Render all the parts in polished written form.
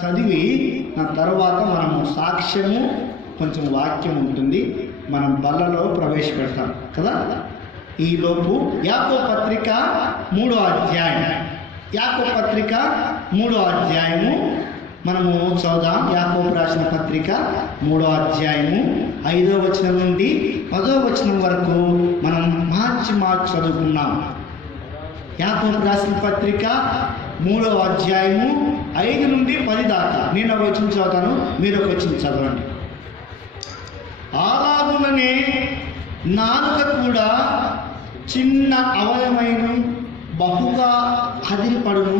చదివి నా తర్వాత మనము సాక్ష్యము కొంచెం వాక్యం ఉంటుంది, మనం బల్లలో ప్రవేశపెడతాం కదా. ఈలోపు యాకోబు పత్రిక 3వ అధ్యాయం, యాకోబు పత్రిక 3వ అధ్యాయము మనము చదువుదాం. యాకోబు రాసిన పత్రిక 3వ అధ్యాయము 5వ వచనం నుండి 10వ వచనం వరకు మనం మార్చి చదువుకున్నాం. యాకోబు రాసిన పత్రిక 3వ అధ్యాయము 5 నుండి 10 దాకా నేను ఒక వచనం చదువుతాను, మీరు ఒక వచనం చదవండి. అలాగుననే నాలుక కూడా చిన్న అవయమైన బహుగా అదిరిపడును,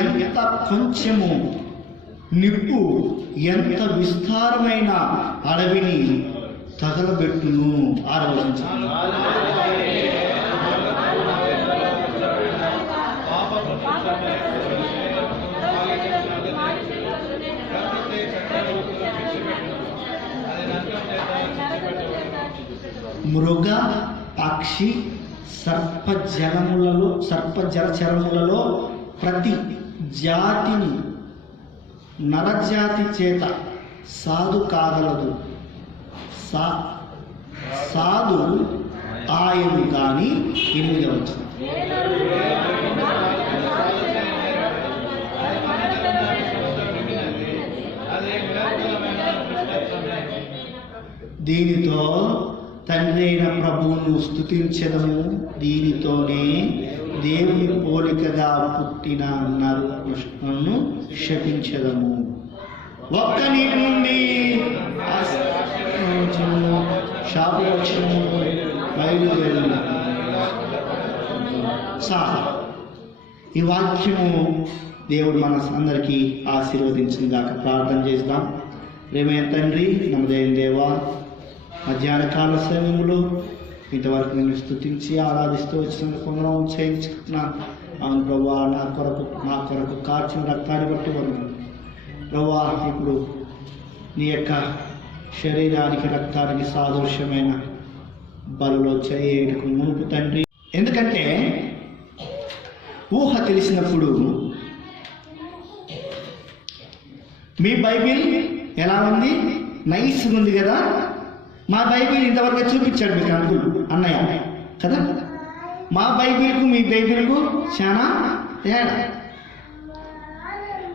ఎంత కొంచెము నిప్పు ఎంత విస్తారమైన అడవిని తగలబెట్టును. ఆలోచించాలి. మృగ పక్షి సర్పజలచరములలో ప్రతి జాతిని నరజాతి చేత సాధు కాగలదు, సాధు ఆయను కానీ 8వ వచనం. దీనితో తండ్రి అయిన ప్రభువును స్తుతించెదము, దీనితోనే దేవుని పోలికగా పుట్టిన నరును శపించెదము. ఒక్క నీటి నుండి శాపవచనము బయలుదేరు. ఈ వాక్యము దేవుడు మన అందరికీ ఆశీర్వదించిందాక ప్రార్థన చేద్దాం. ప్రేమైన తండ్రి, నమ్మదైన దేవా, మధ్యాహ్న కాల సమయంలో ఇంతవరకు నేను స్తుతించి ఆరాధిస్తూ వచ్చిన కొందరం చేయించుకున్నాను. అవును ప్రభా, నా కొరకు కార్చిన రక్తాన్ని బట్టి ఉన్నాను ప్రభా. ఇప్పుడు నీ యొక్క శరీరానికి రక్తానికి సాదృశ్యమైన బలలో చేయకు మునుపు తండ్రి, ఎందుకంటే ఊహ తెలిసినప్పుడు మీ బైబిల్ ఎలా ఉంది? నైస్గా ఉంది కదా. మా బైబిల్ ఇంతవరకు చూపించాడు మీకు అన్నయ్య కదా. మా బైబిల్కు మీ బైబిల్కు చాలా తేడా.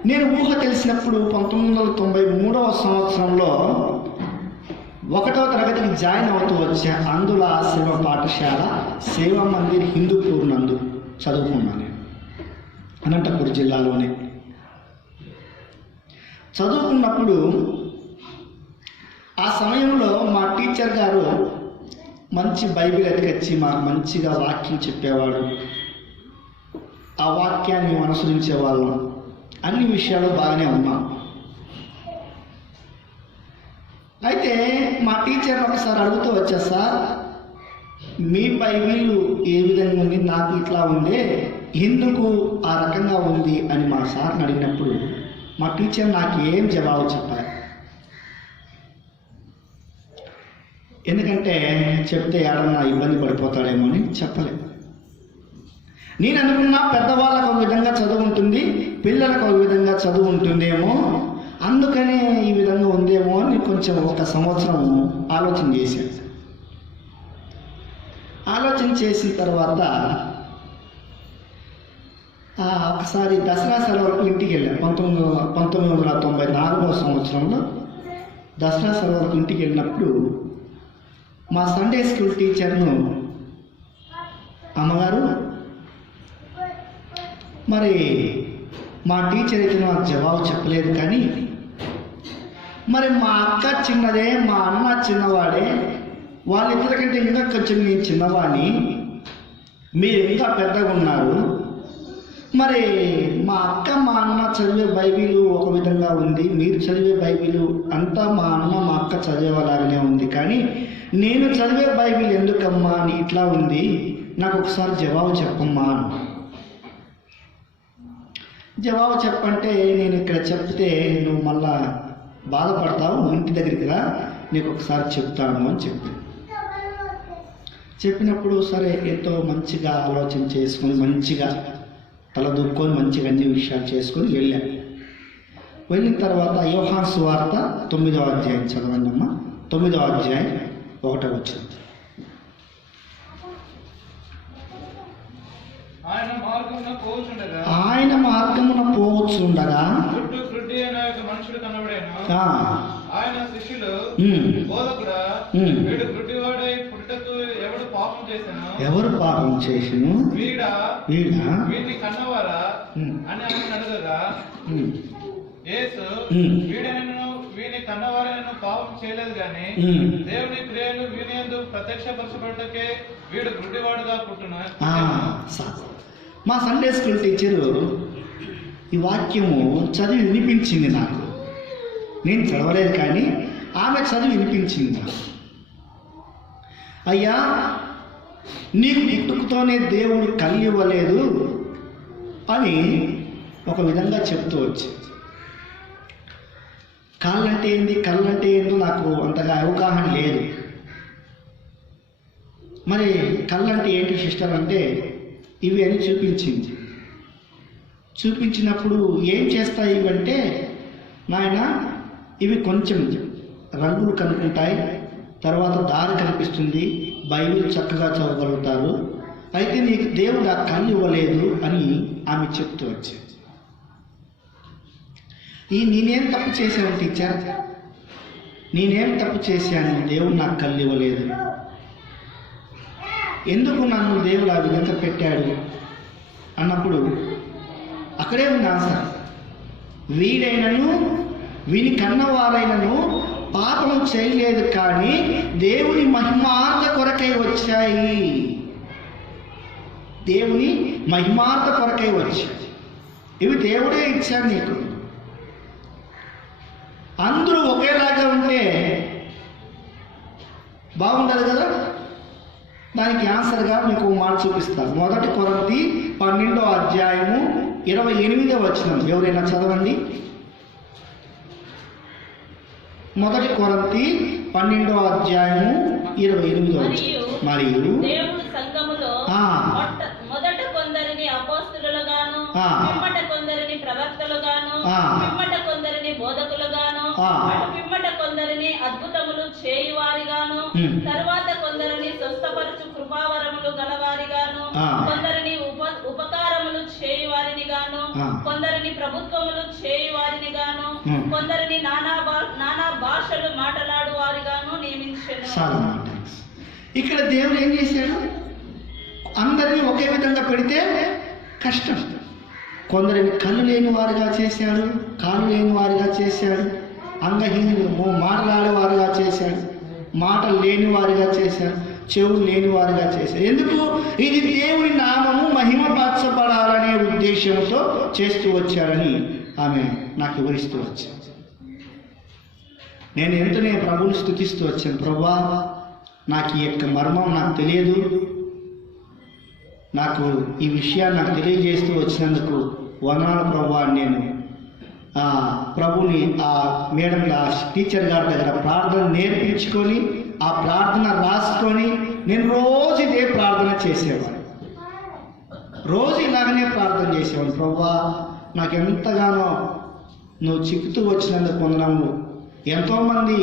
నేను ఊహ తెలిసినప్పుడు 1993వ సంవత్సరంలో 1వ తరగతికి జాయిన్ అవుతూ వచ్చా. అందులో శివ పాఠశాల సేవా మందిర్ హిందూపూర్ నందు చదువుకున్నాను. నేను అనంతపురం జిల్లాలోనే చదువుకున్నప్పుడు ఆ సమయంలో మా టీచర్ గారు మంచి బైబిల్ ఎత్తుకొచ్చి మాకు మంచిగా వాక్యం చెప్పేవాడు. ఆ వాక్యాన్ని అనుసరించేవాళ్ళం. అన్ని విషయాలు బాగానే ఉన్నాం. అయితే మా టీచర్ ఒకసారి అడుగుతూ వచ్చా, సార్ మీ బైబిల్ ఏ విధంగా ఉంది, నాకు ఇట్లా ఉందే, ఎందుకు ఆ రకంగా ఉంది అని మా సార్ని అడిగినప్పుడు మా టీచర్ నాకు ఏం జవాబు చెప్పారు. ఎందుకంటే చెప్తే ఎవరన్నా ఇబ్బంది పడిపోతాడేమో అని చెప్పలేదు. నేను అనుకున్నా పెద్దవాళ్ళకు ఒక విధంగా చదువు ఉంటుంది, పిల్లలకు ఒక విధంగా చదువు ఉంటుందేమో, అందుకనే ఈ విధంగా ఉందేమో అని కొంచెం 1 సంవత్సరం ఆలోచన చేశాను. ఆలోచన చేసిన తర్వాత ఒకసారి దసరా సెలవులకు ఇంటికి వెళ్ళాను. 1994వ సంవత్సరంలో దసరా సెలవులకు ఇంటికి వెళ్ళినప్పుడు మా సండే స్కూల్ టీచర్ను, అమ్మగారు మరి మా టీచర్ అయితే నాకు జవాబు చెప్పలేదు, కానీ మరి మా అక్క చిన్నదే, మా అన్న చిన్నవాడే, వాళ్ళిద్దరికంటే ఇంకా కొంచెం నేను చిన్నవాడిని, మీరు ఇంకా పెద్దగా ఉన్నారు, మరి మా అక్క మా అన్న చదివే బైబిల్ ఒక విధంగా ఉంది, మీరు చదివే బైబిల్ అంతా మా అన్న మా అక్క చదివేలాగానే ఉంది, కానీ నేను చదివే బైబిల్ ఎందుకమ్మా అని ఇట్లా ఉంది, నాకు ఒకసారి జవాబు చెప్పమ్మా. జవాబు చెప్పంటే నేను ఇక్కడ చెప్తే నువ్వు మళ్ళా బాధపడతావు, ఇంటి దగ్గరికి రా, నీకు ఒకసారి చెప్తాను అని చెప్పినప్పుడు సరే ఎంతో మంచిగా ఆలోచన చేసుకొని మంచిగా తల దూక్కొని మంచిగా అన్ని విషయాలు చేసుకొని వెళ్ళాను. వెళ్ళిన తర్వాత యోహాను సువార్త 9వ అధ్యాయం చదవండి అమ్మా. 9వ అధ్యాయం 1వ వచనం. ఆయన మార్గమున పోవచ్చుండగా మనుషుడు కనబడేను. ఆయన శిష్యులు, బోధకుడా, వీడు గుడ్డివాడై పుట్టుటకు ఎవడు పాపం చేశాను? ఎవరు పాపం చేసిను? వీడా వీడిని కన్నవారా అని ఆయన అడగగా, యేసు, వీని కన్నవారైన పాపం చేయలేదు గాని దేవుని క్రియలు వీనియందు ప్రత్యక్షపరచబడటకే వీడు గుడ్డివాడుగా పుట్టును. మా సండే స్కూల్ టీచరు ఈ వాక్యము చదివి వినిపించింది నాకు. నేను చదవలేదు కానీ ఆమె చదివి వినిపించింది నాకు. అయ్యా, నీకు పుట్టుకతోనే దేవుడు కళ్ళు ఇవ్వలేదు అని ఒక విధంగా చెప్తూ వచ్చి, కాళ్ళంటే ఏంది కళ్ళంటే ఏందో నాకు అంతగా అవగాహన లేదు. మరి కళ్ళంటే ఏంటి సిస్టర్ అంటే ఇవి అని చూపించింది. చూపించినప్పుడు ఏం చేస్తాయి ఇవంటే, నాయన ఇవి కొంచెం రంగులు కనుక్కుంటాయి, తర్వాత దారి కనిపిస్తుంది, బైబిల్ చక్కగా చదవగలుగుతారు, అయితే నీకు దేవుడు ఆ కళ్ళు ఇవ్వలేదు అని ఆమె చెప్తూ వచ్చింది. నేనేం తప్పు చేశాను టీచర్? నేనేం తప్పు చేశాను? దేవుడు నాకు కళ్ళు ఇవ్వలేదు, ఎందుకు నన్ను దేవుడు ఆ విధంగా పెట్టాడు అన్నప్పుడు అక్కడే ఉంది ఆన్సర్. వీడైనను వీని కన్నవారైనను పాపం చేయలేదు, కానీ దేవుని మహిమార్థ కొరకై వచ్చాయి. దేవుని మహిమార్థ కొరకై వచ్చాయి. ఇవి దేవుడే ఇచ్చాడు నీకు. అందరూ ఒకేలాగా ఉంటే బాగుండదు కదా. దానికి ఆన్సర్గా మీకు మాట చూపిస్తాను. 1 కొరింథీ 12వ అధ్యాయము 28వ వచనం ఎవరైనా చదవండి. 1 కొరింథీ 12వ అధ్యాయము 28వ వచనం. మరియు దేవుడు సంఘములో మొదట కొందరిని అపోస్తలులుగాను, పిమ్మట కొందరిని ప్రవక్తలుగాను, పిమ్మట కొందరిని బోధకులుగాను, పిమ్మట కొందరిని అద్భుతములు చేయువారిగాను, తరువాత కొందరిని స్వస్థపరచు కృపావరములు గలవారిగాను, కొందరిని ఉపకారములు చేయువారిని గాను, కొందరిని ప్రభుత్వములు చేయువారిని గాను, కొందరిని నానా భాషలు మాట్లాడు వారిగాను నియమించెను. ఇక్కడ దేవుడు ఏం చేశాడు? అందరినీ ఒకే విధంగా పెడితే కష్టం. కొందరిని కళ్ళు లేని వారిగా చేశాడు, కాళ్ళు లేని వారిగా చేశాడు, అంగహీనులు మాట్లాడేవారుగా చేశాడు, మాటలు లేని వారిగా చేశాడు, చెవులు లేని వారిగా చేశాడు. ఎందుకు? ఇది దేవుని నామము మహిమపరచబడాలనే ఉద్దేశంతో చేస్తూ వచ్చాడని ఆమె నాకు వివరిస్తూ వచ్చాను. నేను వెంటనే ప్రభువుని స్తుతిస్తూ వచ్చాను. ప్రభువా, నాకు ఈ యొక్క మర్మం నాకు తెలియదు, నాకు ఈ విషయాన్ని నాకు తెలియజేస్తూ వచ్చినందుకు వందనాలు ప్రభువా. నేను ప్రభుని ఆ మేడం ఆ టీచర్ గారి దగ్గర ప్రార్థన నేర్పించుకొని ఆ ప్రార్థన రాసుకొని నేను రోజు ఇదే ప్రార్థన చేసేవాడు. రోజు ఇలాగనే ప్రార్థన చేసేవాడు. ప్రభువా, నాకు ఎంతగానో నువ్వు చిక్కుతూ వచ్చినందుకు వందనములు. ఎంతోమంది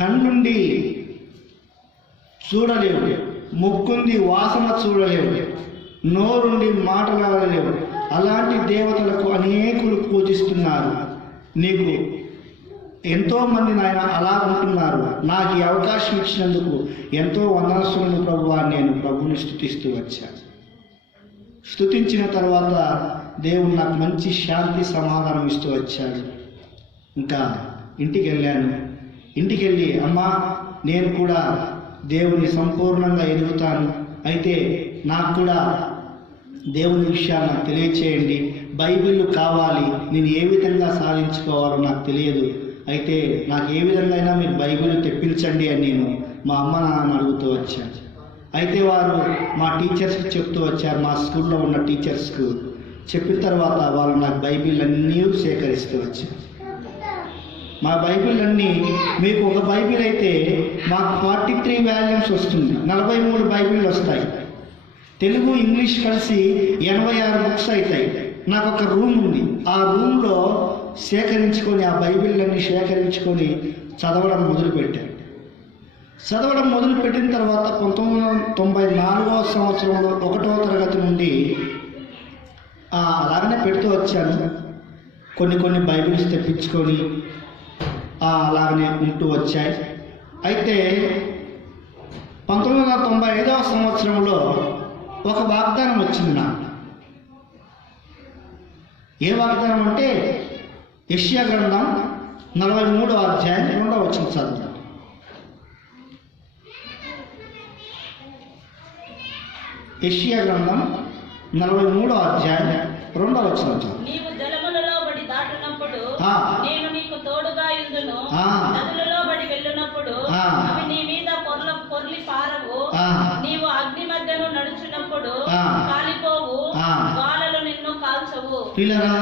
కన్నుండి చూడలేవు, ముక్కుంది వాసన చూడలేవు, నోరుండి మాట్లాడలేవు, అలాంటి దేవతలకు అనేకులు పూజిస్తున్నారు. నీకు ఎంతోమంది నాయన అలా ఉంటున్నారు. నాకు ఈ అవకాశం ఇచ్చినందుకు ఎంతో వందనస్తులను ప్రభువా నేను ప్రభువుని స్తుతిస్తూ వచ్చాను. స్తుతించిన తర్వాత దేవుడు నాకు మంచి శాంతి సమాధానం ఇస్తూ వచ్చాడు. ఇంకా ఇంటికి వెళ్ళాను. ఇంటికి వెళ్ళి అమ్మా, నేను కూడా దేవుని సంపూర్ణంగా ఎదుగుతాను, అయితే నాకు కూడా దేవుని విషయాలు నాకు తెలియచేయండి, బైబిల్ కావాలి, నేను ఏ విధంగా సాధించుకోవాలో నాకు తెలియదు, అయితే నాకు ఏ విధంగా అయినా మీరు బైబిల్ తెప్పించండి అని నేను మా అమ్మ నాన్న అడుగుతూ వచ్చాను. అయితే వారు మా టీచర్స్కి చెప్తూ వచ్చారు, మా స్కూల్లో ఉన్న టీచర్స్కు చెప్పిన తర్వాత వాళ్ళు నాకు బైబిల్ అన్నీ సేకరిస్తూ వచ్చారు. మా బైబిల్ అన్నీ, మీకు ఒక బైబిల్ అయితే మాకు 43 వాల్యూమ్స్ వస్తుంది, 43 బైబిళ్ళు వస్తాయి. తెలుగు ఇంగ్లీష్ కలిసి 86 బుక్స్ అవుతాయి. నాకు ఒక రూమ్ ఉంది, ఆ రూమ్లో సేకరించుకొని, ఆ బైబిళ్ళన్నీ సేకరించుకొని చదవడం మొదలుపెట్టాను. చదవడం మొదలుపెట్టిన తర్వాత 1994 సంవత్సరంలో 1వ తరగతి నుండి అలాగనే పెడుతూ వచ్చాను. కొన్ని బైబిల్స్ తెప్పించుకొని అలాగనే ఉంటూ వచ్చాయి. అయితే 1995వ సంవత్సరంలో ఒక వాగ్దానం వచ్చింది నాకు. ఏ వాగ్దానం అంటే యెషయా గ్రంథం 43వ అధ్యాయం 2వ వచనం చదువు. యెషయా గ్రంథం 43వ అధ్యాయం 2వ వచనం చదువు. నీవు జలములలో బడి దాటునప్పుడు నేను నీకు తోడుగా యుందును, ఆ. నదులలో బడి వెళ్ళునప్పుడు ఆ. అవి నీ మీద పొర్లి పారవు, ఆ. నీవు అగ్ని మధ్యను నడుచునప్పుడు ఆ. కాలిపోవు, ఆ. జ్వాలలు నిన్ను కాల్చవు. పిల్లరా,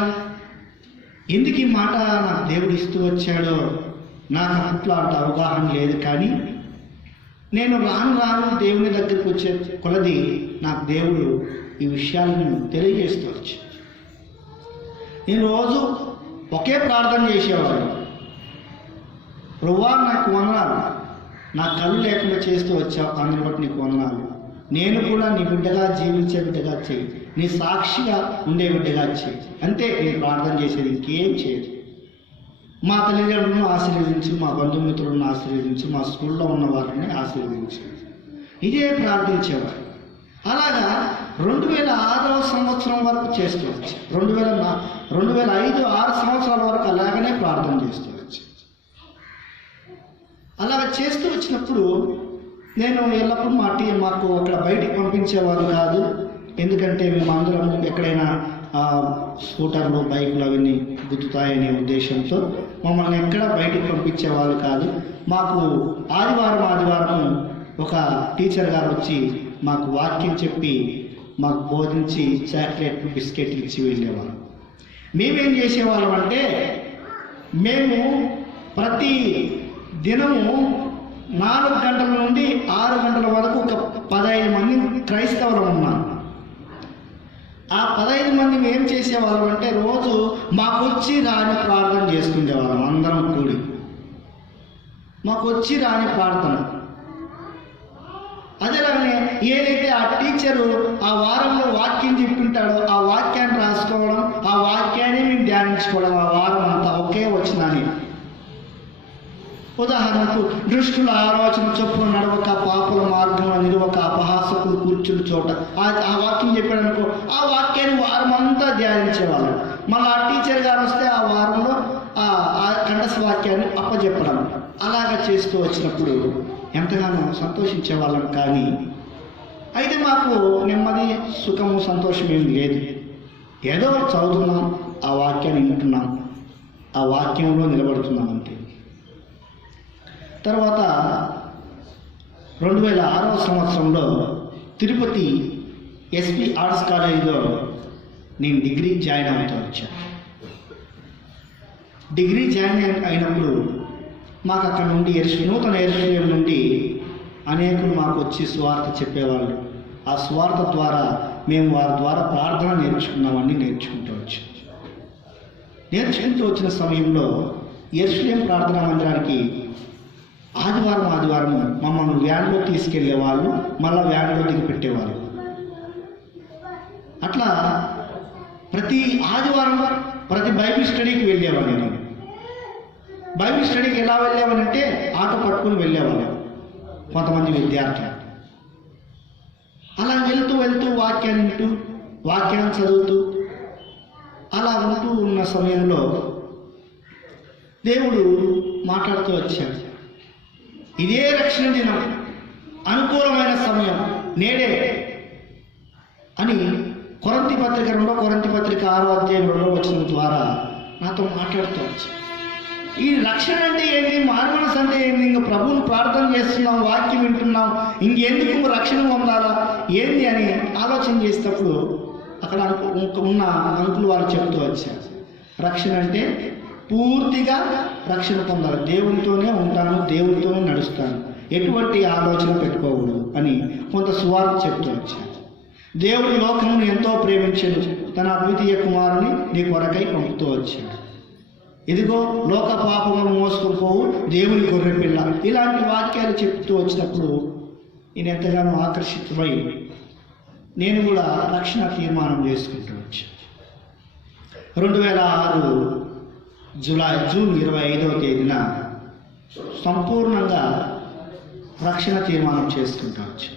ఎందుకు ఈ మాట నాకు దేవుడు ఇస్తూ వచ్చాడో నాకు అట్లా అంత అవగాహన లేదు. కానీ నేను రాను దేవుని దగ్గరికి వచ్చే కొలది నాకు దేవుడు ఈ విషయాలను తెలియజేస్తూ వచ్చాడు. నేను రోజు ఒకే ప్రార్థన చేసేవాడు. ప్రభువా, నాకు వందనాలు, నా కళ్ళు లేకుండా చేస్తూ వచ్చావు, అందుని బట్టి నీకు వందనాలు. నేను కూడా నీ బిడ్డగా జీవించే బిడ్డగా చేయి, నీ సాక్షిగా ఉండే బిడ్డగా చేయి. అంతే నేను ప్రార్థన చేసేది, ఇంకేం చేయదు. మా తల్లిదండ్రులను ఆశీర్వదించు, మా బంధుమిత్రులను ఆశీర్వదించు, మా స్కూల్లో ఉన్న వారిని ఆశీర్వదించు, ఇదే ప్రార్థించేవారు. అలాగా 2006వ సంవత్సరం వరకు చేస్తూ వచ్చి 2005-6 సంవత్సరాల వరకు అలాగనే ప్రార్థన చేస్తూ వచ్చి అలాగ చేస్తూ వచ్చినప్పుడు నేను ఎల్లప్పుడూ మాకు అక్కడ బయటికి పంపించేవారు కాదు. ఎందుకంటే మేము అందరం ఎక్కడైనా స్కూటర్లు, బైకులు అవన్నీ గుద్దుతాయనే ఉద్దేశంతో మమ్మల్ని ఎక్కడ బయటికి పంపించేవాళ్ళు కాదు. మాకు ఆదివారం ఒక టీచర్ గారు వచ్చి మాకు వాక్యం చెప్పి మాకు బోధించి చాక్లెట్లు, బిస్కెట్లు ఇచ్చి వెళ్ళేవారు. మేమేం చేసేవాళ్ళం అంటే, మేము ప్రతి దినము 4 గంటల నుండి 6 గంటల వరకు ఒక 15 మంది క్రైస్తవులు ఉన్నాం. ఆ 15 మంది ఏం చేసేవాళ్ళం అంటే, రోజు మాకు వచ్చి రాని ప్రార్థన చేసుకునేవాళ్ళం. అందరం కూడి మాకు వచ్చి రాని ప్రార్థన. అదేలాగానే ఏదైతే ఆ టీచరు ఆ వారంలో వాక్యం చెప్తుంటాడో ఆ వాక్యాన్ని రాసుకోవడం, ఆ వాక్యాన్ని మేము ధ్యానించుకోవడం. ఆ వారం అంతా ఒకే వచ్చినాని. ఉదాహరణకు, దృష్టుల ఆలోచన చొప్పున నడవక, పాపుల మార్గంలో నిలవక, అపహాసకులు కూర్చుని చోట, ఆ వాక్యం చెప్పాడనుకో, ఆ వాక్యాన్ని వారం అంతా ధ్యానించేవాళ్ళు. మళ్ళీ ఆ టీచర్ గారు వస్తే ఆ వారంలో ఆ కంఠస్థ వాక్యాన్ని అప్పచెప్పడం. అలాగా చేస్తూ వచ్చినప్పుడు ఎంతగానో సంతోషించే వాళ్ళం. కానీ అయితే మాకు నెమ్మది, సుఖము, సంతోషం ఏం లేదు. ఏదో చదువుతున్నాం, ఆ వాక్యాన్ని వింటున్నాం, ఆ వాక్యంలో నిలబడుతున్నాం అంతే. తర్వాత 2006వ సంవత్సరంలో తిరుపతి ఎస్పీ ఆర్ట్స్ కాలేజీలో నేను డిగ్రీ జాయిన్ అవుతూ వచ్చాను. డిగ్రీ జాయిన్ అయినప్పుడు మాకు అక్కడ నుండి నూతన ఎరుసలేము నుండి అనేకులు మాకు వచ్చి సువార్త చెప్పేవాళ్ళు. ఆ సువార్త ద్వారా మేము వారి ద్వారా ప్రార్థన నేర్చుకుంటూ వచ్చాం. నేర్చుకుంటూ వచ్చిన సమయంలో ఎరుసలేం ప్రార్థనా మందిరానికి ఆదివారం మమ్మల్ని వ్యాన్లో తీసుకెళ్లేవాళ్ళు, మళ్ళీ వ్యాన్లో దిగి పెట్టేవాళ్ళు. అట్లా ప్రతి ఆదివారం ప్రతి బైబిల్ స్టడీకి వెళ్ళేవాడిని. నేను బైబిల్ స్టడీకి ఎలా వెళ్ళేవానంటే ఆటో పట్టుకుని వెళ్ళేవాళ్ళం కొంతమంది విద్యార్థులు. అలా వెళ్తూ వాక్యాన్ని వింటూ, వాక్యాన్ని చదువుతూ అలా ఉంటూ ఉన్న సమయంలో దేవుడు మాట్లాడుతూ వచ్చాడు. ఇదే రక్షణ దినం, అనుకూలమైన సమయం నేడే అని కొరింథీ పత్రిక 2వ కొరింథీ పత్రిక 6వ అధ్యాయం 2వ వచనం ద్వారా నాతో మాట్లాడుతూ వచ్చాడు. ఈ రక్షణ అంటే ఏంటి, మారుమనసు అంటే ఏంటి, ఇంక ప్రభువుని ప్రార్థన చేస్తున్నాం, వాక్యం వింటున్నాం, ఇంకెందుకు రక్షణ పొందాలా ఏంటి అని ఆలోచన చేసేటప్పుడు అక్కడ ఉన్న అంకులు వారు చెబుతూ వచ్చారు, రక్షణ అంటే పూర్తిగా రక్షణ పొందాలి, దేవునితోనే ఉంటాను, దేవునితోనే నడుస్తాను, ఎటువంటి ఆలోచన పెట్టుకోకూడదు అని కొంత సువార్త చెప్తూ వచ్చారు. దేవుడు లోకమును ఎంతో ప్రేమించెను, తన అద్వితీయ కుమారుని నీ కొరకై పంపుతూ వచ్చాడు. ఇదిగో లోక పాపమును మోసుకొని పోవు దేవుని గొర్రెపిల్ల. ఇలాంటి వాక్యాలు చెప్తూ వచ్చినప్పుడు నేను ఎంతగానో ఆకర్షితుమై నేను కూడా రక్షణ తీర్మానం చేసుకుంటూ వచ్చాను. 2006 జూన్ 25వ తేదీన సంపూర్ణంగా రక్షణ తీర్మానం చేసుకుంటూ వచ్చాను.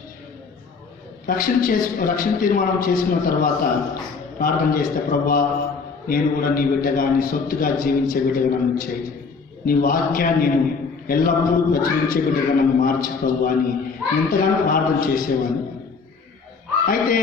రక్షణ తీర్మానం చేసుకున్న తర్వాత ప్రార్థన చేస్తే, ప్రభువా నేను కూడా నీ బిడ్డగా, నీ సొత్తుగా జీవించే బిడ్డగా నన్ను చేయి, నీ వాక్యాన్ని నేను ఎల్లప్పుడూ ప్రచురించే బిడ్డగా నన్ను మార్చు ప్రభువా అని ఎంతగానో ప్రార్థన చేసేవాడిని. అయితే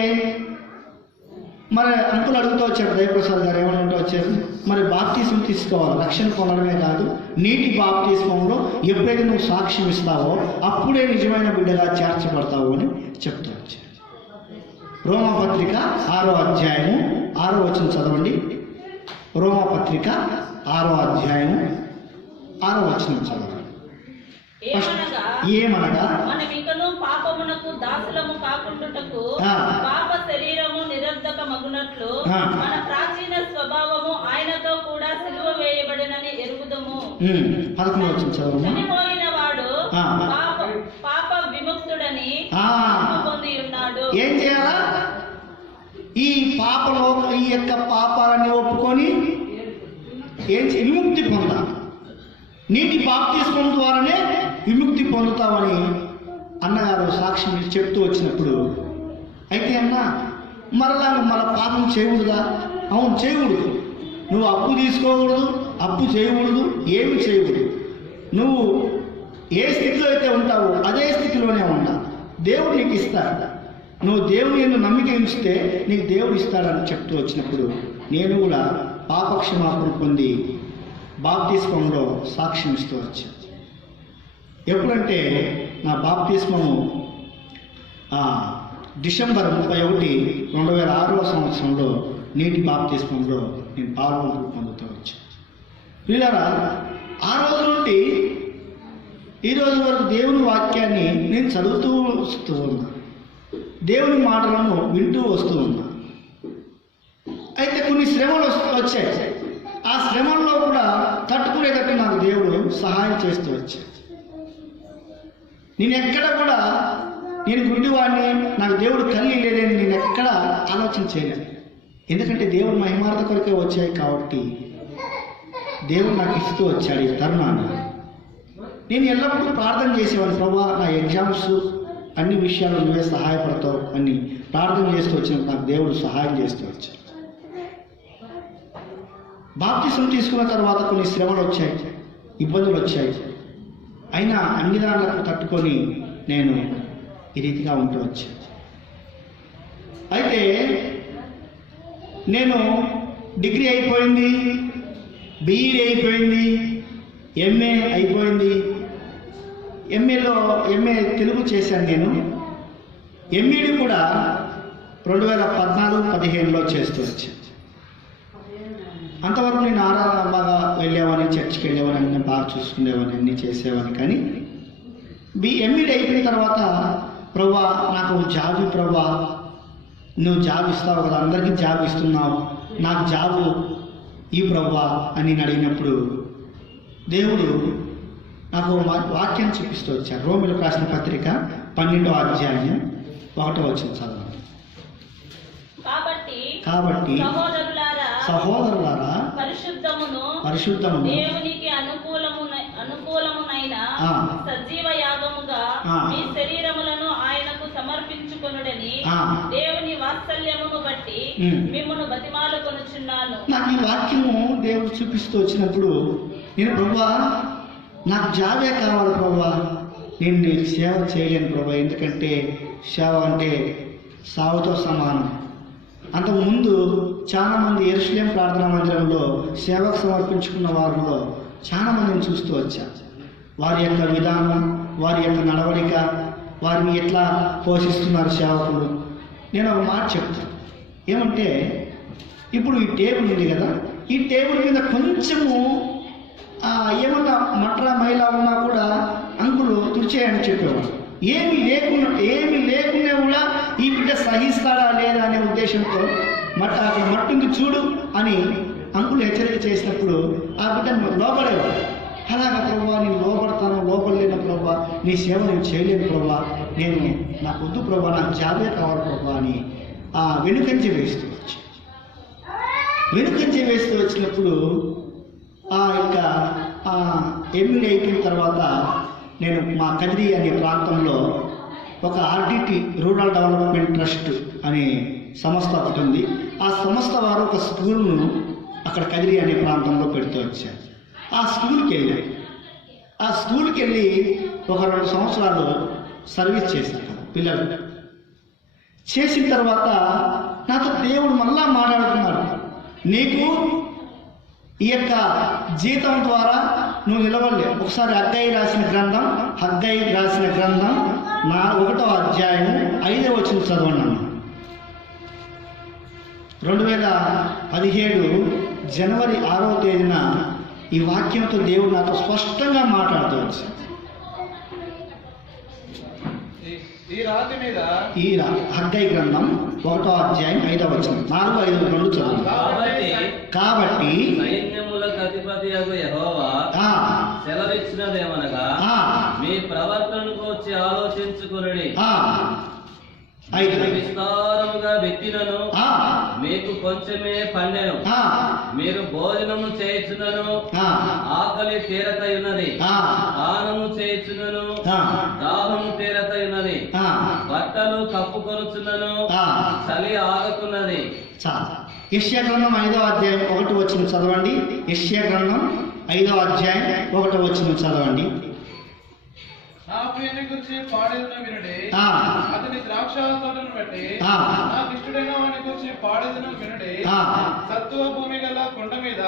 మరి అంకులు అడుగుతూ వచ్చారు, దయప్రసాద్ గారు ఏమనుకుంటూ వచ్చారు, మరి బాప్తిజం తీసుకోవాలి, రక్షణ పొందడమే కాదు, నీటి బాప్తిజంలో ఎప్పుడైతే నువ్వు సాక్ష్యం ఇస్తావో అప్పుడే నిజమైన బిడ్డగా చేర్చబడతావు అని చెప్తూ వచ్చారు. రోమాపత్రిక 6వ అధ్యాయము 6వ వచనం చదవండి. రోమాపత్రిక 6వ అధ్యాయము 6వ వచనం చదవండి. ఏమనగా మనమికను పాపమునకు దాసులము కాకుండుటకు పాప శరీరము నిరర్ధకమగునట్లు మన ప్రాచీన స్వభావము ఆయనతో కూడా సిలువ వేయబడినని ఎరుగుదము. 11వ వచనం చదవండి. చనిపోయిన వాడు పాప విముక్తుడని పొంది ఉన్నాడు. ఏం చేయాలా? ఈ యొక్క పాపాలని ఒప్పుకొని విముక్తి పొందాలి. నీటి బాప్తిస్మం ద్వారానే విముక్తి పొందుతామని అన్నగారు సాక్ష్యం చెప్తూ వచ్చినప్పుడు, అయితే అన్న మరలా మన పాపం చేయకూడదా? అవును, చేయకూడదు. నువ్వు అప్పు తీసుకోకూడదు, అప్పు చేయకూడదు, ఏమి చేయకూడదు. నువ్వు ఏ స్థితిలో అయితే ఉంటావో అదే స్థితిలోనే ఉండాలి. దేవుడు నీకు ఇస్తాడు. నువ్వు దేవుని యందు నమ్మిక ఉంచితే నీకు దేవుడు ఇస్తాడని చెప్తూ వచ్చినప్పుడు నేను కూడా పాపక్షమాపణ పొంది బాప్తిస్మంలో సాక్ష్యం ఇస్తూ వచ్చాను. ఎప్పుడంటే నా బాప్తిస్మము డిసెంబర్ 31, 2006వ సంవత్సరంలో నీటి బాప్తిస్మంలో నేను పొందుతూ వచ్చాను. వీళ్ళరా ఆ రోజు నుండి ఈ రోజు వరకు దేవుని వాక్యాన్ని నేను చదువుతూ వస్తూ ఉన్నా, దేవుని మాటలను వింటూ వస్తూ ఉన్నా. అయితే కొన్ని శ్రమలు వచ్చాయి. ఆ శ్రమల్లో కూడా తట్టుకునేటట్టు నాకు దేవుడు సహాయం చేస్తూ వచ్చాడు. నేనెక్కడ కూడా నేను గుడ్డివాడిని, నాకు దేవుడు కళ్ళు లేదని నేను ఎక్కడ ఆలోచన చేయలేదు. ఎందుకంటే దేవుడు మహిమార్థ కొరకే వచ్చాయి కాబట్టి దేవుడు నాకు ఇస్తూ వచ్చాడు ఈ తరుణాన్ని. నేను ఎల్లప్పుడూ ప్రార్థన చేసేవాడిని, ప్రభువా నా ఎగ్జామ్స్ అన్ని విషయాలు నువ్వే సహాయపడతావు అని ప్రార్థన చేస్తూ వచ్చినప్పుడు నాకు దేవుడు సహాయం చేస్తూ వచ్చాడు. బాప్తిసం తీసుకున్న తర్వాత కొన్ని శ్రమలు వచ్చాయి, ఇబ్బందులు వచ్చాయి. అయినా అన్ని దాంట్లకు తట్టుకొని నేను ఈ రీతిగా ఉంటూ వచ్చాను. అయితే నేను డిగ్రీ అయిపోయింది, బీఈడీ అయిపోయింది, ఎంఏ అయిపోయింది. ఎంఏ తెలుగు చేశాను నేను. ఎంఈడి కూడా 2014-15లో చేస్తూ వచ్చాను. అంతవరకు నేను ఆరాధన బాగా వెళ్ళేవాడిని, చర్చికి వెళ్ళేవాడిని, అన్నీ బాగా చూసుకునేవాడిని, అన్నీ చేసేవాడిని. కానీ ఎంఈడి అయిపోయిన తర్వాత, ప్రభువా నాకు జాబ్, ప్రభువా నువ్వు జాబ్ ఇస్తావు కదా, అందరికీ జాబ్ ఇస్తున్నావు, నాకు జాబు ఈ ప్రభువా అని నేను అడిగినప్పుడు దేవుడు నాకు వాక్యం చూపిస్తూ వచ్చారు. రోమిలకు రాసిన పత్రిక 12వ అధ్యాయం 1వ వచనం చదవండి. కాబట్టి సహోదరులారా పరిశుద్ధమును దేవునికి అనుకూలమునైన సజీవ యాగముగా మీ శరీరములను ఆయనకు సమర్పించుకొనుడని దేవుని వాత్సల్యమును బట్టి మిమ్మును బతిమాలుకొనుచున్నాను. నాకు ఈ వాక్యము దేవుడు చూపిస్తూ వచ్చినప్పుడు నేను, ప్రభువా నాకు జాబే కావాలి ప్రభువా, నేను నీకు సేవ చేయలేను ప్రభువా, ఎందుకంటే సేవ అంటే సావుతో సమానం. అంతకుముందు చాలామంది యెరూషలేము ప్రార్థనా మందిరంలో సేవకు సమర్పించుకున్న వారిలో చాలామందిని చూస్తూ వచ్చాను. వారి యొక్క విధానం, వారి యొక్క నడవడిక, వారిని ఎట్లా పోషిస్తున్నారు సేవకులు. నేను ఒక మాట చెప్తాను, ఏమంటే ఇప్పుడు ఈ టేబుల్ ఉంది కదా, ఈ టేబుల్ మీద కొంచెము ఏమన్నా మట్ర మైలా ఉన్నా కూడా అంకులు తుడిచేయని చెప్పేవాడు. ఏమి లేకుండా కూడా ఈ బిడ్డ సహిస్తాడా లేదా అనే ఉద్దేశంతో అక్కడ మట్టుంది చూడు అని అంకులు హెచ్చరిక చేసినప్పుడు ఆ బిడ్డ లోపడేవాడు. అలాగా ప్రభా నేను లోపడలేను ప్రభా, నీ సేవ నేను చేయలేను ప్రభా, నాకు వద్దు ప్రభా, నాకు జాబే కావాలి ప్రభా అని వెనుకంజ వేస్తూ వచ్చినప్పుడు ఎంఏ అయిపోయిన తర్వాత నేను మా కదిరి అనే ప్రాంతంలో ఒక ఆర్డిటి రూరల్ డెవలప్మెంట్ ట్రస్ట్ అనే సంస్థ ఒకటి ఉంది. ఆ సంస్థ వారు ఒక స్కూల్ను అక్కడ కదిరి అనే ప్రాంతంలో పెడుతూ వచ్చారు. ఆ స్కూల్కి వెళ్ళి ఒక 2 సంవత్సరాలు సర్వీస్ చేశాను పిల్లలు. చేసిన తర్వాత నాతో దేవుడు మళ్ళా మాట్లాడుతున్నాడు, నీకు ఈ యొక్క జీతం ద్వారా నువ్వు నిలవలే. ఒకసారి హగ్గయి రాసిన గ్రంథం 1వ అధ్యాయం 5వ వచనం చదవండి. 2017 జనవరి 6వ తేదీన ఈ వాక్యంతో దేవుడు నాతో స్పష్టంగా మాట్లాడుతూ వచ్చాడు. ఈ హగ్గయి గ్రంథం 1వ అధ్యాయం 5వ వచనం 4, 5, 2 చదవండి. కాబట్టి సైన్యములకు అధిపతియగు యెహోవా సెలవిచ్చినదేమనగా, మీ ప్రవర్తనను గూర్చి ఆలోచించుకొనుడి. విస్తారముగా విత్తినను మీకు కొంచెమే పండెను, మీరు భోజనము చేయుచునను ఆకలి తీరకయున్నది, పానము చేయుచునను దాహము తీరకయున్నది, బట్టలు కప్పుకొనుచున్నను చలి ఆగకున్నది. యెషయా గ్రంథం 5వ అధ్యాయం 1వ వచనం చదవండి. యెషయా గ్రంథం 5వ అధ్యాయం 1వ వచనం చదవండి. నా ప్రియుని గురించి పాడేదిన వినుడి, అతని ద్రాక్ష తోటను బట్టి నాకు ఇష్టడైన వాని గురించి పాడేదిన వినుడి. సత్తువ భూమి గల కొండ మీద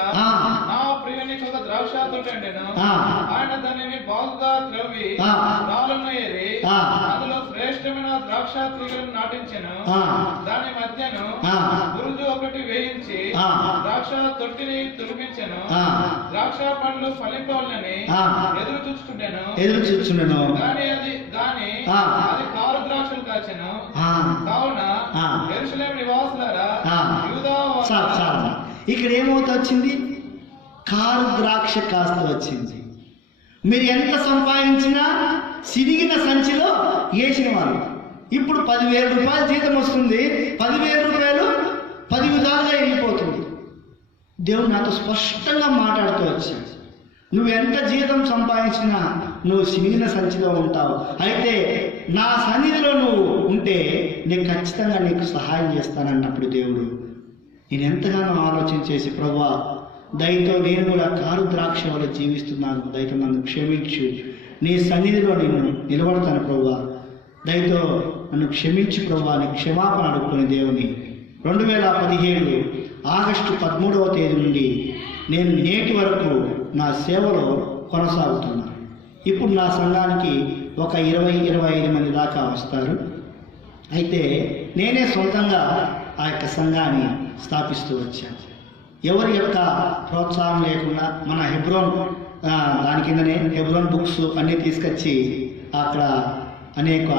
నా ప్రియునికి ఒక ద్రాక్ష తోట ఉండెను. ఆయన దానిని బాగుగా త్రవ్వి రాళ్ళను ఏరి అందులో శ్రేష్టమైన ద్రాక్ష తీగలను నాటించెను. దాని మధ్యను గురుజు ఒకటి వేయించి ద్రాక్ష తొట్టిని తుడిపించెను. ద్రాక్ష పండ్లు ఫలింపవాలని ఎదురు చూచుచుండెను. అది కారు ద్రాక్షలు కాచెను. కావున యెరూషలేము నివాసులారా, యూదా ఇక్కడ ఏమవుతా వచ్చింది? కారు ద్రాక్ష కాస్త వచ్చింది. మీరు ఎంత సంపాదించినా సిరిగిన సంచిలో వేసిన వాళ్ళు. ఇప్పుడు 10,000 రూపాయలు జీతం వస్తుంది, 10,000 రూపాయలు 10 విధాలుగా వెళ్ళిపోతుంది. దేవుడు నాతో స్పష్టంగా మాట్లాడుతూ వచ్చాడు, నువ్వు ఎంత జీతం సంపాదించినా నువ్వు సిరిగిన సంచిలో ఉంటావు. అయితే నా సన్నిధిలో నువ్వు ఉంటే నేను ఖచ్చితంగా నీకు సహాయం చేస్తానన్నప్పుడు దేవుడు నేను ఎంతగానో ఆలోచన చేసి, ప్రభువా దయతో నేను కూడా కారు ద్రాక్ష వల్ల జీవిస్తున్నాను, దయతో నన్ను క్షమించు, నీ సన్నిధిలో నేను నిలబడతాను ప్రభువా, దయతో నన్ను క్షమించు ప్రభువా అని క్షమాపణ అడుగుకునే దేవుని 2017 ఆగస్టు 13వ తేదీ నుండి నేను నేటి వరకు నా సేవలో కొనసాగుతున్నాను. ఇప్పుడు నా సంఘానికి ఒక 20-25 మంది దాకా వస్తారు. అయితే నేనే సొంతంగా ఆ యొక్క సంఘాన్ని స్థాపిస్తూ వచ్చాను. ఎవరి యొక్క ప్రోత్సాహం లేకుండా మన హెబ్రోన్ దాని కిందనే హెబ్రోన్ బుక్స్ అన్నీ తీసుకొచ్చి అక్కడ అనేక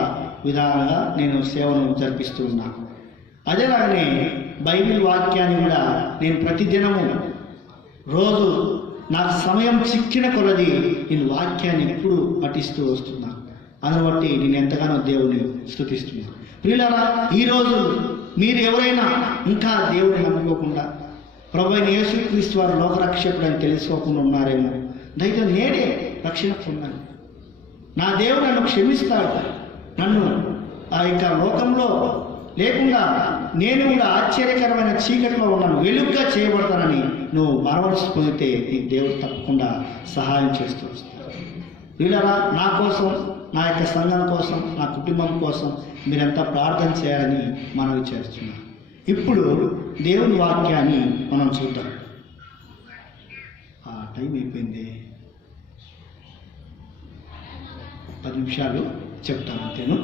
విధాలుగా నేను సేవను జరిపిస్తూ ఉన్నాను. అదేలాగానే బైబిల్ వాక్యాన్ని కూడా నేను ప్రతిదినము రోజు నాకు సమయం చిక్కిన కొలది నేను వాక్యాన్ని ఎప్పుడు పఠిస్తూ వస్తున్నాను. అందును బట్టి నేను ఎంతగానో దేవుని స్తుతిస్తున్నాను. ప్రియులారా, ఈరోజు మీరు ఎవరైనా ఇంకా దేవుని నమ్ముకోకుండా ప్రభువైన యేసుక్రీస్తు వారు లోకరక్షకుడు అని తెలుసుకోకుండా ఉన్నారేమో, దయతో నేడే రక్షణ పొందాను. నా దేవుడు నన్ను క్షమిస్తాడు, నన్ను ఆ యొక్క లోకంలో లేకుండా నేను కూడా ఆశ్చర్యకరమైన చీకటిలో ఉన్నాను, వెలుగుగా చేయబడతానని నువ్వు మారవలసి పొందితే నీకు దేవుడు తప్పకుండా సహాయం చేస్తూ వస్తాడు. వీళ్ళరా నా కోసం, నా యొక్క సంఘం కోసం, నా కుటుంబం కోసం మీరంతా ప్రార్థన చేయాలని మనవి చేస్తున్నాను. ఇప్పుడు దేవుని వాక్యాన్ని మనం చూద్దాం. టైం అయిపోయింది, 10 నిమిషాలు చెప్తాను అంతేను.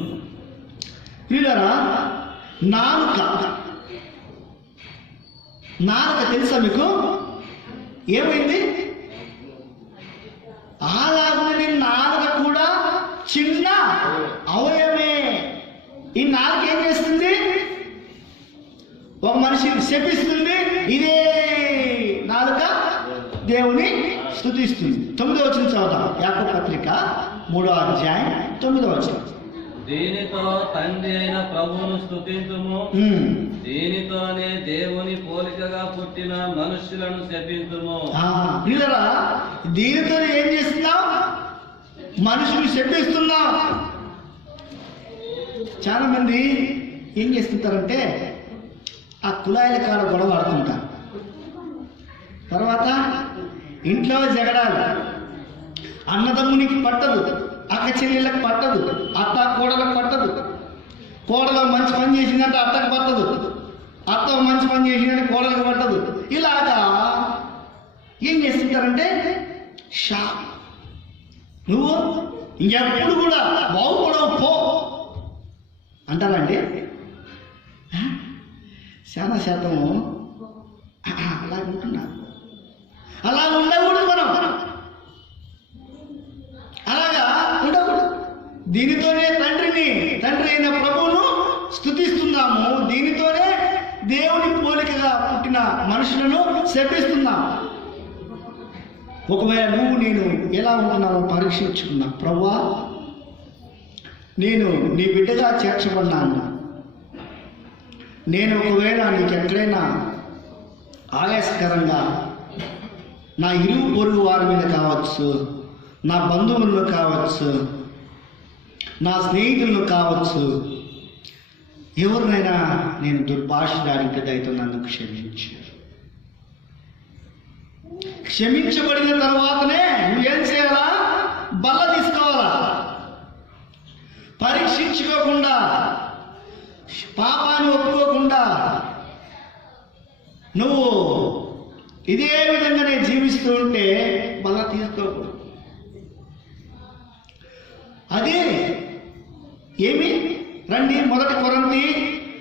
వీళ్ళరా నాలుక తెలుసా మీకు? ఏమైంది? అలాగే నాలుక కూడా చిన్న అవయవమే. ఈ నాలుక ఏం చేస్తుంది? ఒక మనిషిని శపిస్తుంది, ఇదే నాలుక దేవుని స్తుతిస్తుంది. 9వ వచనం చదువుతాం. యాకోబు పత్రిక 3వ అధ్యాయం 9వ వచనం. దీనితో తండ్రి అయిన ప్రభువును స్తుతింతుము, దీనితోనే దేవుని పోలికగా పుట్టిన మనుష్యులను శపింతుము. పిల్లరా, దీనితో ఏం చేస్తున్నాం? మనుషులు శపిస్తున్నాం. చాలా మంది ఏం చేస్తుంటారంటే ఆ కుళాయిల కాడ గొడవ ఆడుతుంటారు. తర్వాత ఇంట్లో జగడాలు, అన్నదమ్మునికి పట్టదు, అక్క చెల్లెళ్ళకి పట్టదు, అత్త కోడలకు పట్టదు. కోడలు మంచి పని చేసిందంటే అత్తకు పట్టదు, అత్త మంచి పని చేసిందంటే కోడలకు పట్టదు. ఇలాగా ఏం చేస్తుంటారంటే షా నువ్వు ఇంకెప్పుడు కూడా బాగుపడవు పో అంటారండి. చాలా శాతము అలా ఉంటున్నారు. అలా ఉండకూడదు, మనం అలాగా ఉండకూడదు. దీనితోనే తండ్రి అయిన ప్రభువును స్తుతిస్తున్నాము, దీనితోనే దేవుని పోలికగా పుట్టిన మనుషులను శపిస్తున్నాము. ఒకవేళ నేను ఎలా ఉంటున్నానో పరీక్షించుకున్నా. ప్రభువా, నేను నీ బిడ్డగా చేర్చబడినాను. నేను ఒకవేళ నీకు ఎక్కడైనా ఆయాసకరంగా నా ఇరుగు పొరుగు వారి మీద కావచ్చు, నా బంధువులను కావచ్చు, నా స్నేహితులను కావచ్చు, ఎవరినైనా నేను దుర్భాషలాడితే దయతో నన్ను క్షమించు. క్షమించబడిన తర్వాతనే నువ్వేం చేయాలా? బల్ల తీసుకోవాలా. పరీక్షించుకోకుండా, పాపాన్ని ఒప్పుకోకుండా నువ్వు ఇదే విధంగానే జీవిస్తూ ఉంటే బల్ల తీసుకోకూడదు. అదే ఏమి రండి, 1 కొరింథీ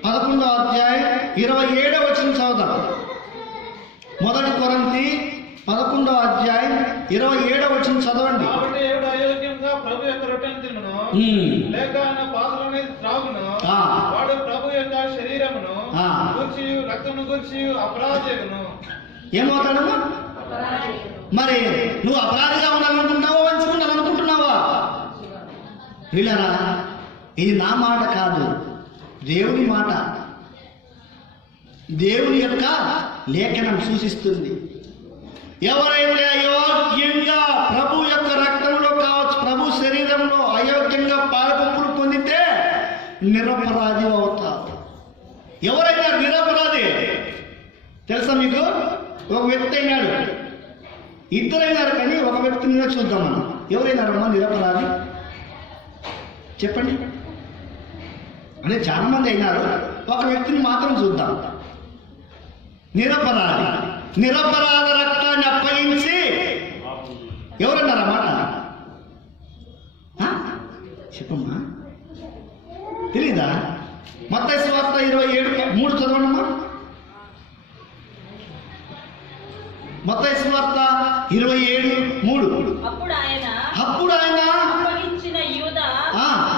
11వ అధ్యాయం 27వ వచనం చదువుతాం. 1 కొరింథీ 11వ అధ్యాయం 27వ వచనం చదవండి. కాబట్టి ఎవడు అయోగ్యంగా ప్రభు యొక్క రొట్టెను తినును, లేక ఆయన పాత్రలోనే త్రాగును, వాడు ప్రభు యొక్క శరీరమును గూర్చి రక్తమును గూర్చి అపరాధేగును. ఏమవుతాడు? మరి నువ్వు అపరాధిగా ఉండాలనుకుంటున్నావా, మంచిగా ఉండాలనుకుంటున్నావా? వీళ్ళరా, ఇది నా మాట కాదు, దేవుని మాట. దేవుని యొక్క లేఖనం సూచిస్తుంది. ఎవరైతే అయోగ్యంగా ప్రభు యొక్క రక్తంలో కావచ్చు, ప్రభు శరీరంలో అయోగ్యంగా పాలపంపులు పొందితే నిరపరాధి అవుతావు. ఎవరైనా నిరపరాధి తెలుసా మీకు? ఒక వ్యక్తి అయినాడు, ఇద్దరైనారు, కానీ ఒక వ్యక్తిని చూద్దాం మనం. ఎవరైనారమ్మా నిరపరాధి? చెప్పండి. అంటే చాలా మంది అయినారు, ఒక వ్యక్తిని మాత్రం చూద్దాం. నిరపరాధి. నిరపరాధ రక్తాన్ని అప్పగించి ఎవరన్నారన్నమాట? చెప్పమ్మా, తెలీదా? మత్తయి సువార్త 27:3 చదవండమ్మా. మత్తయి సువార్త 27:3. అప్పుడు ఆయన అప్పగించిన యూదా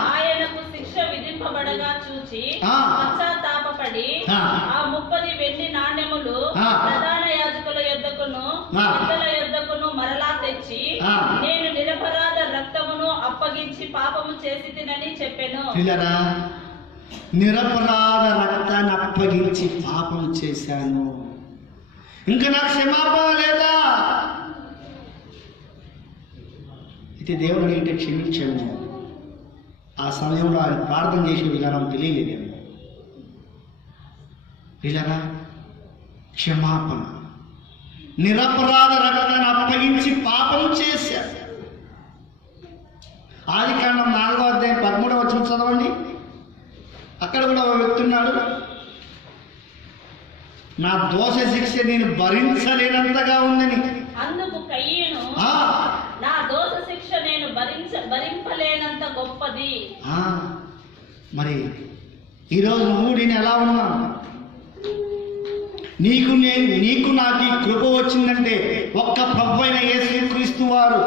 ఆయనకు శిక్ష విధింపబడగా చూచి పశ్చాత్తాపపడి ఆ 30 వెండి నాణెములు ప్రధాన యాజకుల యొద్దకును పెద్దల యొద్దకును మరలా తెచ్చి, నేను నిరపరాధ రక్తమును అప్పగించి పాపము చేసి తినని చెప్పెను. నిరపరాధ రక్తాన్ని అప్పగించి పాపం చేశాను, ఇంకా నాకు క్షమాపణ లేదా? అయితే దేవుడు ఏంటంటే క్షమించాము. ఆ సమయంలో ఆయన ప్రార్థన చేసే విధానం తెలియలేదు. వీళ్ళరా, క్షమాపణ. నిరపరాధ రక్తాన్ని అప్పగించి పాపం చేశారు. ఆదికాండం 4వ అధ్యాయం 13వ వచనం చదవండి. అక్కడ కూడా ఒక వ్యక్తి ఉన్నాడు. నా దోష శిక్ష నేను భరించలేనంతగా ఉందని. అందుకు కయ్యను, నా దోష శిక్ష నేను భరింపలేనంత గొప్పది. మరి ఈరోజు నువ్వు నేను ఎలా ఉన్నావు? నీకు నాకు ఈ కృప వచ్చిందంటే ఒక్క ప్రభు అయిన యేసుక్రీస్తు వారు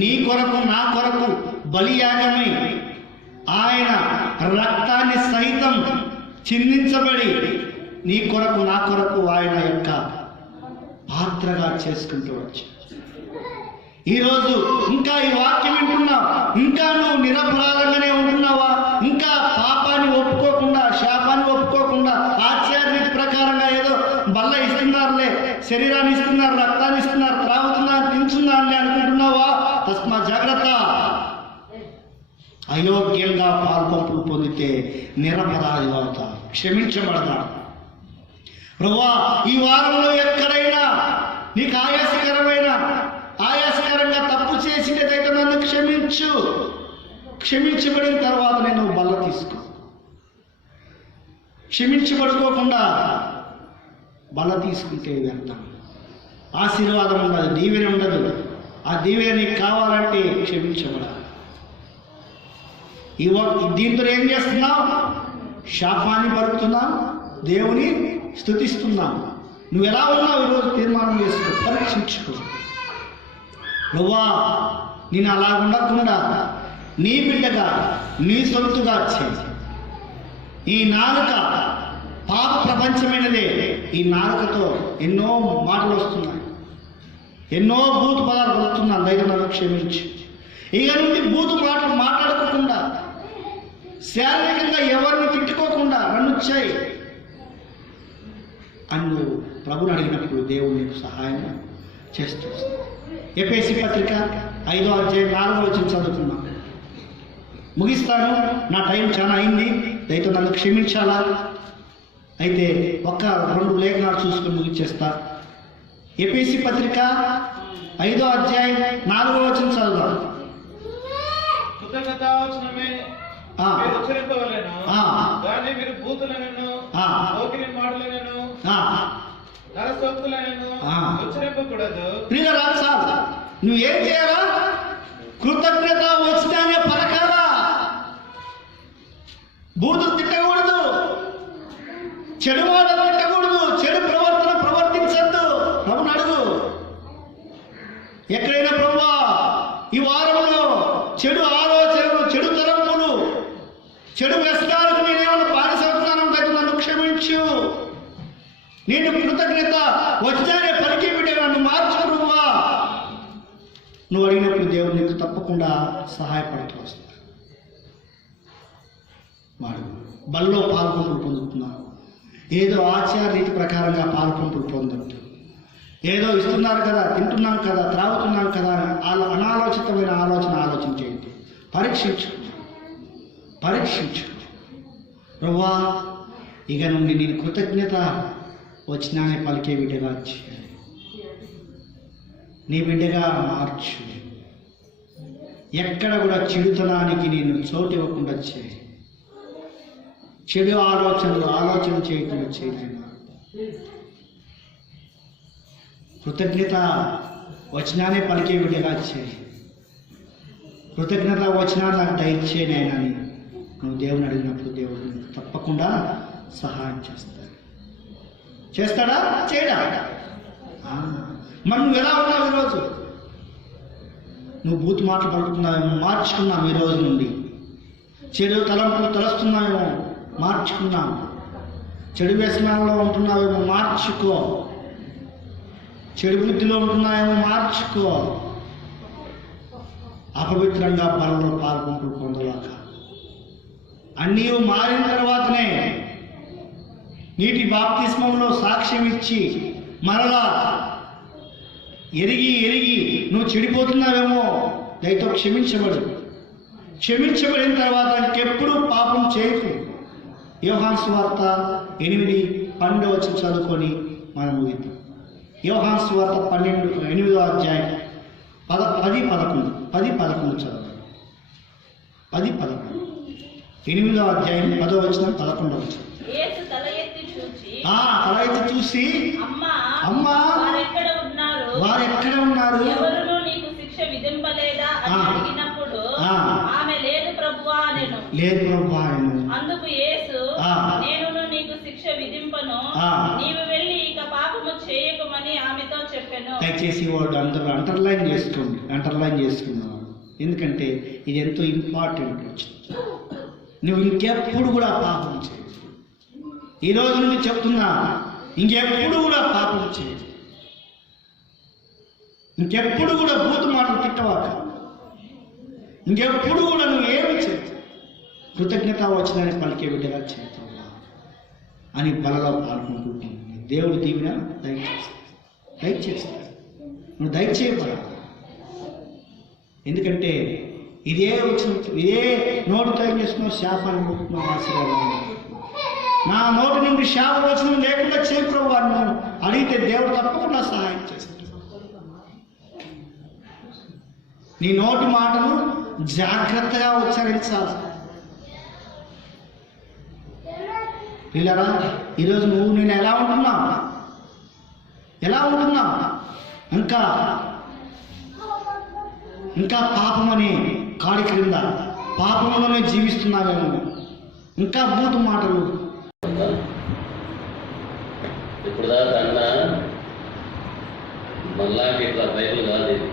నీ కొరకు నా కొరకు బలియాగమై ఆయన రక్తాన్ని సైతం చిందించబడి నీ కొరకు నా కొరకు ఆయన యొక్క పాత్రగా చేసుకుంటూ వచ్చి ఈరోజు ఇంకా ఈ వాక్యం వింటున్నావు, ఇంకా నువ్వు నిరపరాధంగానే ఉంటున్నావా? ఇంకా పాపాన్ని ఒప్పుకోకుండా, శాపాన్ని ఒప్పుకోకుండా, ఆచార్య ప్రకారంగా ఏదో బల్ల ఇస్తున్నారులే, శరీరాన్ని ఇస్తున్నారు, రక్తాన్ని ఇస్తున్నారు, త్రాగుతున్నారు, తింటున్నారులే అనుకుంటున్నావా? తస్మా జాగ్రత్త. అయోగ్యంగా పాల్పంపులు పొందితే నిరపరాధి అవుతా, క్షమించబడతా. ప్రభువా, ఈ వారంలో ఎక్కడైనా నీకు ఆయాసకరంగా తప్పు చేసినదైతే నన్ను క్షమించు. క్షమించబడిన తర్వాత నేను బల్ల తీసుకో. క్షమించబడుకోకుండా బల్ల తీసుకుంటే వ్యర్థం. ఆశీర్వాదం ఉండదు, దీవెన ఉండదు. ఆ దీవెన నీకు కావాలంటే క్షమించబడాలి. దీంతో ఏం చేస్తున్నావు? శాపాన్ని పలుకుతున్నావు, దేవుని స్తుతిస్తున్నావు. నువ్వు ఎలా ఉన్నావు ఈరోజు తీర్మానం చేసుకో, పరీక్షించుకో. నువ్వా నేను అలా ఉండకుండా నీ బిడ్డగా, నీ సొంతుగా చేయి. ఈ నాలుక పాప ప్రపంచమైనదే. ఈ నాలుకతో ఎన్నో మాటలు వస్తున్నాయి, ఎన్నో బూతు పదాలు వస్తున్నాను. దయచేసి నన్ను క్షమించు. ఇక నుండి బూతు మాటలు మాట్లాడుకోకుండా, శారీరకంగా ఎవరిని తిట్టుకోకుండా నన్ను చేయి అని నువ్వు ప్రభుని అడిగినప్పుడు దేవుడు నీకు సహాయం చేస్తూ. ఎఫెసీ పత్రిక 5వ అధ్యాయం 4వ వచనం చదువుతున్నాం. ముగిస్తాను, నా టైం చాలా అయింది, దయతో నన్ను క్షమించాలా. అయితే ఒక్క 2 లేఖనాలు చూసుకొని ముగిచేస్తా. ఎఫెసీ పత్రిక 5వ అధ్యాయం 4వ వచనం చదువుదాం. కృతజ్ఞతావచనమే మీరు ఉచ్చరింపవలెను, కానీ మీరు బూతులనను, పోకిరి మాటలనను, నరసోక్తులనను ఉచ్చరింపకూడదు. ప్రియులారా, సార్ నువ్వేం చేయాలా? కృతజ్ఞత వచనాన్ని పలకాలా. బూతులు తిట్టకూడదు, చెడు మాటలు తిట్టకూడదు, చెడు ప్రవర్తన ప్రవర్తించద్దు. ప్రభుని అడుగు. ఎక్కడైనా ప్రభువా, ఈ వారంలో చెడు ఆలోచనలు, చెడు తలంపులు, చెడు వ్యసనాలకు నేనేమన్నా బానిసవుతున్నాను కదా, నన్ను క్షమించు. నేను కృతజ్ఞత వచ్చానే పలికి బిడ్డ నన్ను మార్చు ప్రభువా. నువ్వు అడిగినప్పుడు దేవుడు నీకు తప్పకుండా సహాయపడుతూ వస్తాడు. వాడు బల్లో పాల్పంపులు పొందుతున్నారు, ఏదో ఆచార రీతి ప్రకారంగా పాల్పంపులు పొందొద్దు. ఏదో ఇస్తున్నారు కదా, తింటున్నాం కదా, త్రాగుతున్నాం కదా, అనాలోచితమైన ఆలోచన చేయొద్దు. పరీక్షించు. ప్రభువా, ఇక నుండి నేను కృతజ్ఞత వచ్చినానే పలికే బిడ్డగా చేయాలి. నీ బిడ్డగా మార్చు. ఎక్కడ కూడా చెడుతనానికి నేను చోటు ఇవ్వకుండా చేయి. చెడు ఆలోచన చేయకుండా చేయలేను. కృతజ్ఞత వచనానే పలికే బిడ్డగా చేయి. కృతజ్ఞత వచనాన్ని నాకు దయచేయనని నువ్వు దేవుని అడిగినప్పుడు దేవుడు తప్పకుండా సహాయం చేస్తాడా? చేయడా? మరి నువ్వు ఎలా ఉన్నావు ఈరోజు? నువ్వు బూతు మాటలు పలుకుతున్నావేమో, మార్చుకున్నావు. ఈ రోజు నుండి చెడు తలంపులు తలస్తున్నావేమో, మార్చుకున్నావు. చెడు వ్యసనాల్లో ఉంటున్నావేమో, మార్చుకో. చెడు బుద్ధిలో ఉంటున్నాయేమో, మార్చుకో. అపవిత్రంగా బలంలో పాల్పంపులు పొందలేక అన్నీ మారిన తర్వాతనే నీటి బాప్తిస్మంలో సాక్ష్యం ఇచ్చి మరలా ఎరిగి నువ్వు చెడిపోతున్నావేమో, దయతో క్షమించబడిన తర్వాత ఇంకెప్పుడు పాపం చేయకు. యోహాను సువార్త 8:12 వచనం చదువుకొని మనం ముగిద్దాం. యోహాను సువార్త 8వ అధ్యాయం 10-11 చదవండి. 10-11 8వ అధ్యాయం 10వ వచనం 11వ వచనం. యేసు తల ఎత్తి చూసి అమ్మా వారెక్కడ ఉన్నారు? ఎవరునూ నీకు శిక్ష విధింపలేదా అని అడిగినప్పుడు ఆమె లేదు ప్రభువా అనెను. అందుకు యేసు నేను నీకు శిక్ష విధింపను, నీవు వెళ్ళి ఇక పాపము చేయకుమని ఆమెతో చెప్పెను. దయచేసి వాడు అందరూ అండర్లైన్ చేసుకున్నాను. ఎందుకంటే ఇది ఎంతో ఇంపార్టెంట్. నువ్వు ఇంకెప్పుడు కూడా పాపం చేయదు. ఈ రోజు నుండి చెప్తున్నా, ఇంకెప్పుడు కూడా పాపం చేయదు. ఇంకెప్పుడు కూడా బూతు మాటలు తిట్టవాక. ఇంకెప్పుడు కూడా నువ్వు ఏమి చేయదు. కృతజ్ఞత వచ్చిందని పలికే బిడ్డగా చేతున్నా అని బలలో పాల్గొంటున్నాను. దేవుడు దీవెన దయచేస్తాడు. నువ్వు దయచేయబడాలి. ఎందుకంటే ఇదే నోటితో ఏం చేస్తున్నావు? శాపాన్ని ముట్టుకున్నావు, ఆశీర్వాదాన్ని. నా నోటి నుండి శాప వచనం లేకుండా చేయి ప్రభువా అని అడిగితే దేవుడు తప్పకుండా సహాయం చేస్తాడు. నీ నోటి మాటను జాగ్రత్తగా ఉచ్చరించాలి. పిల్లరా, ఈరోజు నేను ఎలా ఉంటున్నావు? ఇంకా పాపం అనే కాడి క్రింద పాపంలోనే జీవిస్తున్నావేమో. ఇంకా బూతు మాటలు. ఇప్పుడు దాకా అన్న మళ్ళాంటి ఇట్లా బైబిల్ కాదు ఇది.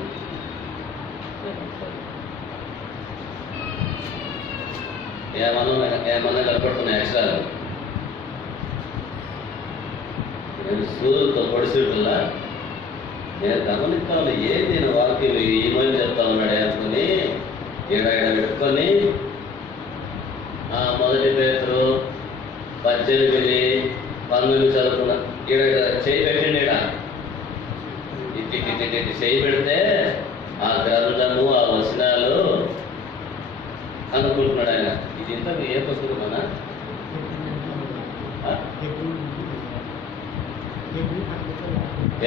ఏమన్నా కనపడుతున్నాయి అక్షరాలు. నేను సూర్యులతో పొడిసిట్లా నేను గమనిస్తాను. ఏది నేను వాక్యం ఏమని చెప్తా ఉన్నాడే అనుకుని ఈడ పెట్టుకొని మొదటి పేతురు 18:19 చదువుకున్నా. ఈడ చేయి పెట్టండి. ఇట్టి చేయి పెడితే ఆ గ్రంథము, ఆ వచనాలు అనుకుంటున్నాడు ఆయన. ఇది ఇంతకు ఏ పుస్తకం అన్నా?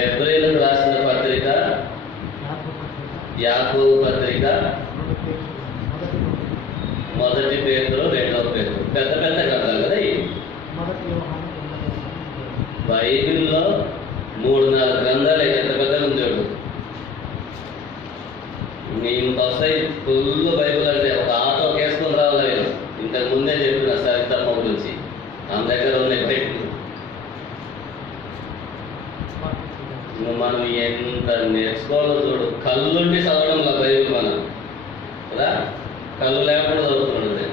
ఎబ్రీలకు రాసిన పత్రిక, యాకోబు పత్రిక, మొదటి పేతురు, రెండవ పేతురు. పెద్ద పెద్ద గ్రంథాలు కదా ఇవి. బైబిల్లో 3-4 గ్రంథాలు ఎంత పెద్దగా ఉంది చూడు. ఇంత వస్తాయి ఫుల్ బైబిల్. అంటే ఒక ఆటో వేసుకొని రావాలి. నేను ఇంతకు ముందే చెప్పిన సరితమ్మ గురించి. ఆమె దగ్గర ఉన్న ఎఫెక్ట్ మనం ఎంత నేర్చుకోవాలో చూడు. కళ్ళుండి చదవడంలో బైబిల్ మనం కదా, కళ్ళు లేకుండా చదువుతున్నాడు.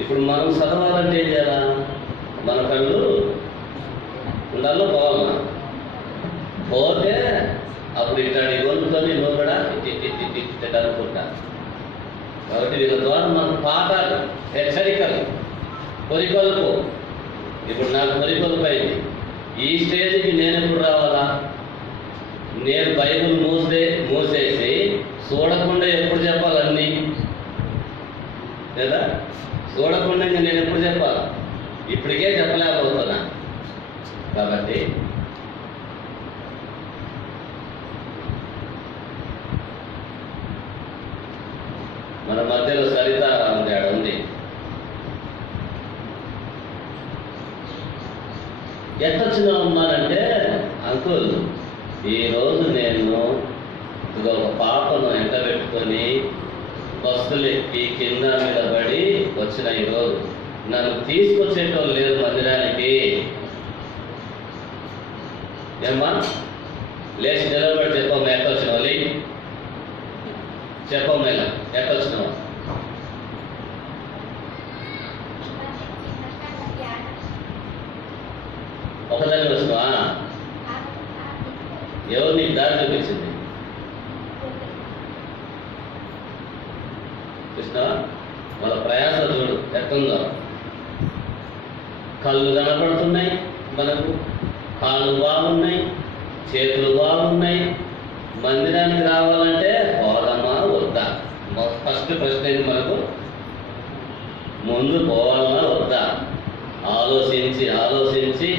ఇప్పుడు మనం చదవాలంటే ఏం చేయాలా? మన కళ్ళు ఉండాలో పోవాలన్నా. పోతే అప్పుడు ఇట్లాంటి గొంతుకొని నువ్వు కూడా ఇట్టి అనుకుంటా. కాబట్టి వీళ్ళ ద్వారా మన పాఠాలు, హెచ్చరికలు, పొరికొల్పు. ఇప్పుడు నాకు పొరికొల్పు అయింది. ఈ స్టేజ్కి నేను ఎప్పుడు రావాలా? నేను బైబిల్ మూసేసి చూడకుండా ఎప్పుడు చెప్పాలన్నీ లేదా? చూడకుండా నేను ఎప్పుడు చెప్పాలి? ఇప్పటికే చెప్పలేకపోతున్నా. కాబట్టి మన మధ్యలో సరిత ఉంది. ఎట్టొచ్చినామన్నానంటే, అంకుల్ ఈరోజు నేను ఒక పాపను ఎంట పెట్టుకొని బస్సులు ఎక్కి కింద మీద పడి వచ్చిన. ఈరోజు నన్ను తీసుకొచ్చేటోళ్ళు లేదు మందిరానికి. ఏమ్మా లేచి నిలబడి చెప్పమ్మా ఎట్టొచ్చినావు? చెప్పమ్మా ఇలా ఎట్టొచ్చినావు? ఒకదాన్ని వస్తున్నావా? ఎవరు నీకు దారి చూపించింది? చూసినావా? వాళ్ళ ప్రయాస చూడు ఎట్టుందో. కళ్ళు కనపడుతున్నాయి మనకు, కాళ్ళు బాగున్నాయి, చేతులు బాగున్నాయి. మందిరానికి రావాలంటే పోదామా వద్దా? ఫస్ట్ ప్రశ్న ఏంటి మనకు? ముందు పోవాలన్నా వద్దా? ఆలోచించి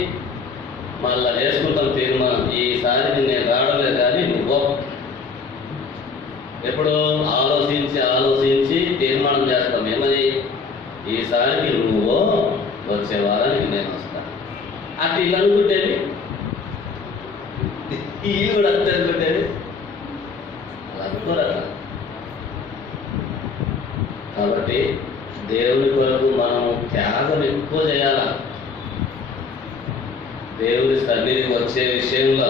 మళ్ళా వేసుకుంటాం తీర్మానం. ఈసారికి నేను రావడమే కానీ నువ్వు ఎప్పుడు ఆలోచించి తీర్మానం చేస్తాం. ఏమని? ఈసారికి నువ్వు వచ్చే వారానికి నేను వస్తాను. అటు ఇల్లు అనుకుంటేది, ఈ ఇల్లు కూడా అంతే అనుకుంటేది. అలా అనుకోరట. కాబట్టి దేవుని కొరకు మనం త్యాగం ఎక్కువ చేయాల. దేవుని సన్నిధికి వచ్చే విషయంలో